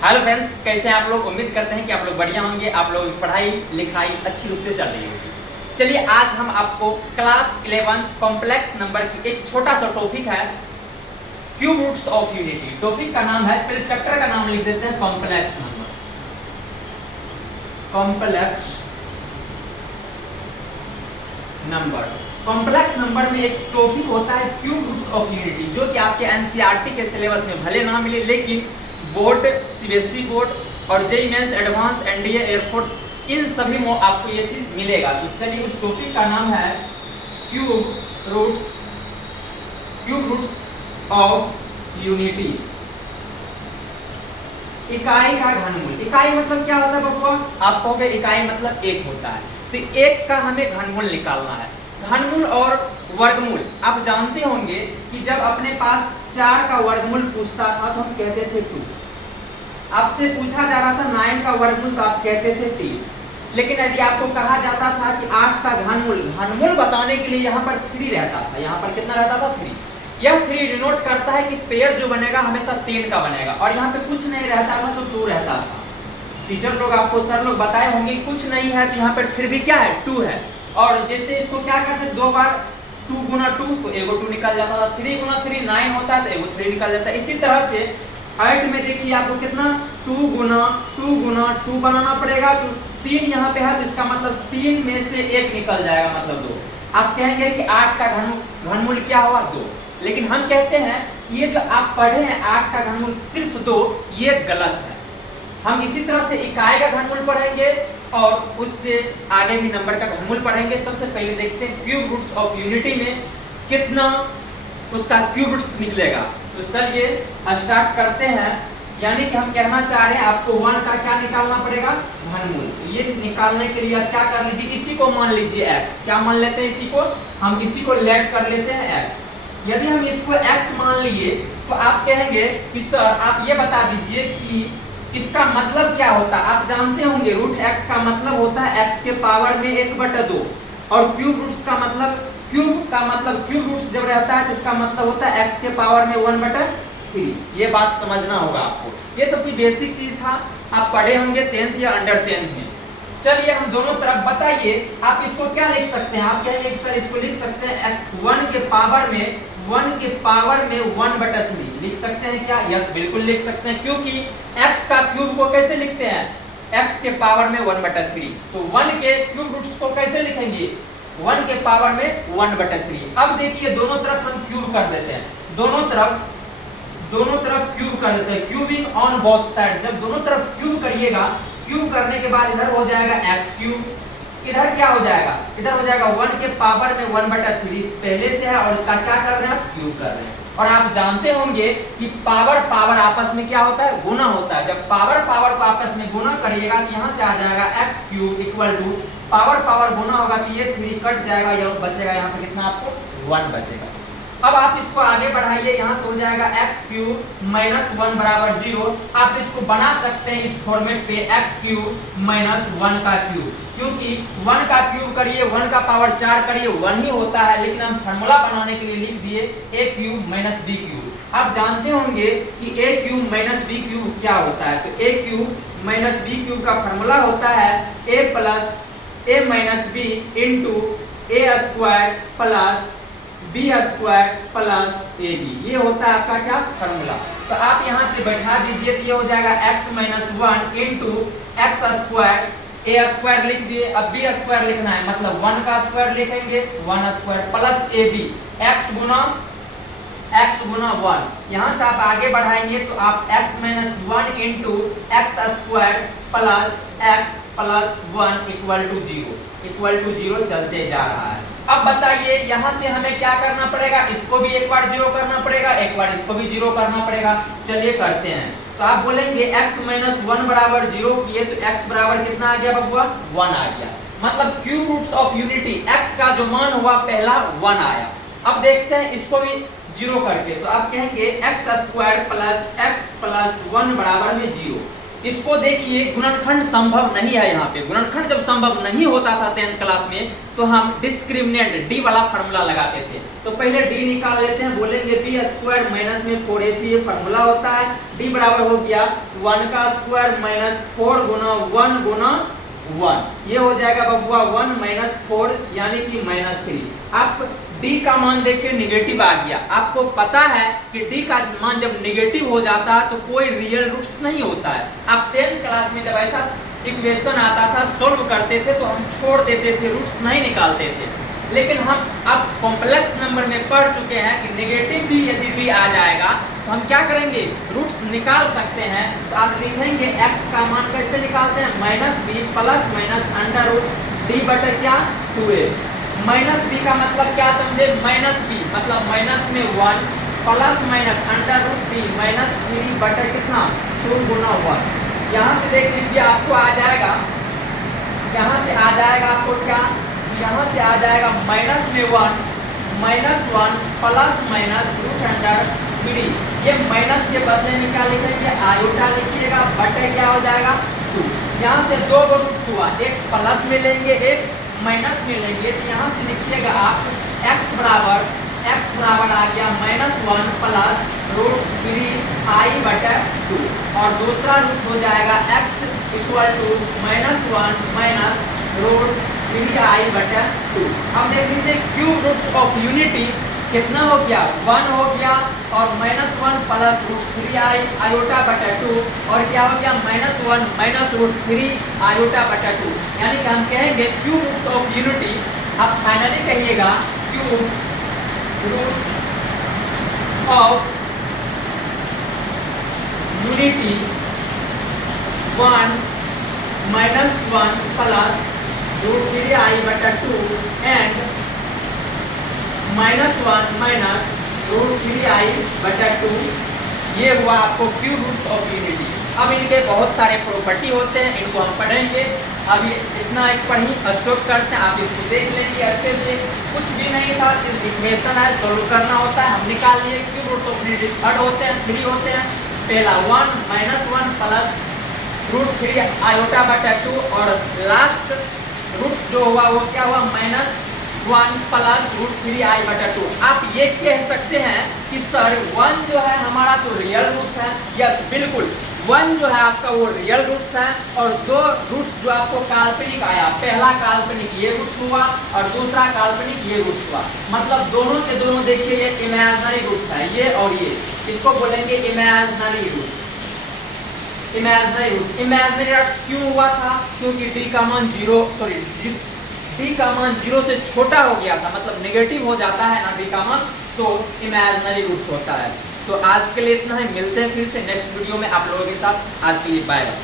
Hello friends, कैसे हैं आप लोग। उम्मीद करते हैं कि आप लोग बढ़िया होंगे। आप लोगों की पढ़ाई लिखाई अच्छी रूप से चल रही होगी। चलिए, आज हम आपको क्लास 11 कॉम्प्लेक्स नंबर की एक छोटा सा टॉपिक है, cube roots of unity. Topic का नाम है, फिर चैप्टर का नाम लिख देते हैं complex number. Complex number complex number में एक टॉपिक होता है क्यूब रूट्स ऑफ यूनिटी, जो कि आपके एनसीईआरटी के सिलेबस में भले ना मिले, लेकिन बोर्ड, सीबीएसई बोर्ड और JEE mains advance, NDA, air force, इन सभी में आपको ये चीज मिलेगा। तो चलिए, उस टॉपिक का नाम है क्यूब रूट्स ऑफ यूनिटी। इकाई का घनमूल। इकाई मतलब क्या होता है बबुआ? आप कहोगे इकाई मतलब एक होता है, तो एक का हमें घनमूल निकालना है। घनमूल और वर्गमूल आप जानते होंगे कि जब अपने पास 4 का वर्गमूल पूछता था तो हम कहते थे 2। आपसे पूछा जा रहा था 9 का वर्गमूल तो आप कहते थे 3। लेकिन यदि आपको कहा जाता था कि 8 का घनमूल बताने के लिए यहाँ पर 3 रहता था। यहाँ पर कितना रहता था? 3। यह 3 डिनोट करता है कि पेयर जो बनेगा हमेशा 3 का बनेगा, और यहाँ पे कुछ नहीं रहता था तो 2 रहता था। टीचर लोग आपको, सर लोग बताए होंगे कुछ नहीं है तो यहाँ पर फिर भी क्या है? 2 है। और जैसे इसको क्या करते हैं, 2 बार 2 गुना 2 तो एगो 2 निकल जाता था। 3 गुना 3 9 होता है तो एगो 3 निकल जाता है। इसी तरह से 8 में देखिए आपको कितना 2 गुना 2 बनाना पड़ेगा, तो 3 यहाँ पे है तो इसका मतलब 3 में से 1 निकल जाएगा, मतलब 2। आप कहेंगे कि 8 का घनमूल क्या हुआ? 2। लेकिन हम कहते हैं ये जो आप पढ़े हैं 8 का घनमूल सिर्फ 2, ये गलत है। हम इसी तरह से इकाई का घनमूल पढ़ेंगे और उससे आगे भी नंबर का घनमूल पढ़ेंगे। सबसे पहले देखते हैं क्यूब रूट्स ऑफ यूनिटी में कितना उसका क्यूब रूट्स निकलेगा। तो चलिए स्टार्ट करते हैं। यानी कि हम कहना चाह रहे हैं आपको 1 का क्या निकालना पड़ेगा? घनमूल। ये निकालने के लिए आप क्या कर लीजिए, इसी को मान लीजिए x। क्या मान लेते हैं? इसी को हम इसी को लेट कर लेते हैं x। यदि हम इसको x मान लिए तो आप कहेंगे कि सर आप ये बता दीजिए कि इसका मतलब क्या होता है। आप जानते होंगे रूट x का मतलब होता है x के पावर में 1/2, और क्यूब रूट्स का मतलब क्यूब रूट्स जब रहता है तो इसका मतलब होता है x के पावर में 1/3। ये बात समझना होगा आपको। ये सबसे बेसिक चीज था, आप पढ़े होंगे 10th या अंडर 10th में। चलिए हम दोनों तरफ बताइए, आप इसको क्या लिख सकते हैं? आप कहेंगे सर इसको लिख सकते हैं 1 के पावर में 1/3 लिख सकते हैं क्या? यस, बिल्कुल लिख सकते हैं, क्योंकि x का क्यूब को कैसे लिखते हैं? x के पावर में 1/3। तो 1 के क्यूब रूट्स को कैसे लिखेंगे? 1 के पावर में 1/3। अब देखिए दोनों तरफ हम क्यूब कर देते हैं। दोनों तरफ क्यूब कर देते हैं। Cubing on both side. जब दोनों तरफ क्यूब करिएगा, क्यूब करने के बाद इधर हो जाएगा x क्यूब, इधर क्या हो जाएगा? इधर हो जाएगा 1 के पावर में 1/3 पहले से है, और इसका क्या कर रहे हैं? क्यूब कर रहे हैं। और आप जानते होंगे कि पावर आपस में क्या होता है? गुना होता है। जब पावर को आपस में गुना करिएगा तो यहाँ से आ जाएगा x cube equal to power गुना होगा तो ये 3 कट जाएगा, यह बचेगा यहाँ पे कितना? आपको 1 बचेगा। अब आप इसको आगे बढ़ाइए, यहाँ से हो जाएगा x क्यूब माइनस 1 बराबर 0। आप इसको बना सकते हैं इस फॉर्मेट पे x क्यूब माइनस 1 का क्यूब, क्योंकि 1 का क्यूब करिए 1 का पावर 4 करिए 1 ही होता है, लेकिन हम फार्मूला बनाने के लिए लिख दिए a cube minus b cube. आप जानते होंगे कि a cube minus b cube क्या होता है। तो a cube minus b cube का फार्मूला होता है a plus a minus b into a square plus b square plus ab। ये होता है आपका क्या? फार्मूला। तो आप यहाँ से बैठा दीजिए तो ये हो जाएगा x minus 1 into X square, a square लिख दिए। अब b स्क्वायर लिखना है, मतलब 1 का स्क्वायर लिखेंगे 1 स्क्वायर प्लस ab, x गुना 1। यहाँ से आप आगे बढ़ाएंगे तो आप x minus 1 into X square plus x plus 1 equal to 0 चलते जा रहा है। अब बताइए यहाँ से हमें क्या करना पड़ेगा? इसको भी एक बार 0 करना पड़ेगा, एक बार इसको भी 0 करना पड़ेगा। चलिए करते हैं। तो आप बोलेंगे x माइनस 1 बराबर 0 किए तो x बराबर कितना आ गया बबुआ? 1 आ गया। मतलब cube roots of unity x का जो मान हुआ पहला 1 आया। अब देखते हैं इसको भी 0 करके, तो आप कहेंगे x square plus x plus 1 बराबर में 0। इसको देखिए, गुणनखंड संभव नहीं है। यहाँ पे गुणनखंड जब संभव नहीं होता था 10th क्लास में, तो हम डिस्क्रिमिनेंट डी वाला फार्मूला लगाते थे। तो पहले डी निकाल लेते हैं, बोलेंगे बी स्क्वायर माइनस में 4ac, ये फार्मूला होता है। डी बराबर हो गया 1 का स्क्वायर माइनस 4 गुना 1 गुना 1, ये हो जाएगा बबुआ 1 माइनस 4 यानी कि -3। आप d का मान देखिए निगेटिव आ गया। आपको पता है कि d का मान जब निगेटिव हो जाता है तो कोई रियल रूट्स नहीं होता है। आप 10th क्लास में जब ऐसा इक्वेशन आता था, सोल्व करते थे तो हम छोड़ देते थे, रूट्स नहीं निकालते थे। लेकिन हम अब कॉम्प्लेक्स नंबर में पढ़ चुके हैं कि निगेटिव भी यदि d आ जाएगा तो हम क्या करेंगे, रूट्स निकाल सकते हैं। तो आप लिखेंगे x का मान कैसे निकालते हैं, -b plus minus under root d बटे क्या 2a। माइनस b का मतलब क्या समझे, माइनस b मतलब माइनस में 1 plus minus under root b minus 3 बटे कितना 2 गुना 1। यहाँ से देख लीजिए आपको आ जाएगा, यहाँ से आ जाएगा आपको क्या, यहाँ से आ जाएगा माइनस में 1 प्लस माइनस रूट अंडर 3। ये माइनस के बदले में क्या लिखेंगे, आयोटा लिखिएगा बटे क्या हो जाएगा 2। यहाँ से दो रूट्स हुआ, एक प्लस में लेंगे एक माइनस में लेंगे। तो यहाँ से लिखिएगा आप x बराबर आ गया -1 प्लस रूट 3i बटे 2, और दूसरा रूट हो जाएगा x equal to -1 minus root 3i बटे 2। अब देख लीजिए क्यूब रूट्स ऑफ यूनिटी कितना हो गया, 1 हो गया, और -1 प्लस रूट 3i आयोटा बटा 2, और क्या हो गया -1 माइनस रूट 3 आयोटा बटा 2। यानी कि हम कहेंगे क्यूब रूट्स ऑफ यूनिटी। आप फाइनली कहिएगा cube root of unity 1 -1 plus root 3i बटा 2 एंड -1 माइनस रूट 3i बटा 2। ये हुआ आपको क्यूब रूट्स ऑफ यूनिटी। अब इनके बहुत सारे प्रॉपर्टी होते हैं, इनको हम पढ़ेंगे। अभी इतना एक पढ़ी स्टॉप करते हैं, आप इसको देख लेंगे अच्छे से। कुछ भी नहीं था, सिर्फ इक्वेशन है, सोल्व करना होता है। हम निकाल लिए cube roots of unity. Third होते हैं 3 होते हैं। पहला 1 -1 प्लस रूट 3 आयोटा बटा 2, और लास्ट रूट जो हुआ वो क्या हुआ -1 प्लस रूट 3i बटा 2। आप ये कह सकते हैं कि सर 1 जो है हमारा तो रियल रूट्स है। यस बिल्कुल, 1 जो है आपका वो रियल रूट्स है, और 2 रूट्स जो आपको काल्पनिक आया, पहला काल्पनिक ये रूट हुआ और दूसरा काल्पनिक ये रूट हुआ। मतलब दोनों के दोनों देखिए ये इमेजिनरी रूट्स है, ये और ये, इसको बोलेंगे imaginary root. Imaginary root, imaginary root क्यों हुआ था, क्योंकि d का मान 0 से छोटा हो गया था, मतलब नेगेटिव हो जाता है ना d का मान, तो इमेजिनरी रूट्स होता है। तो आज के लिए इतना ही, मिलते हैं फिर से नेक्स्ट वीडियो में आप लोगों के साथ। आज के लिए बाय बाय।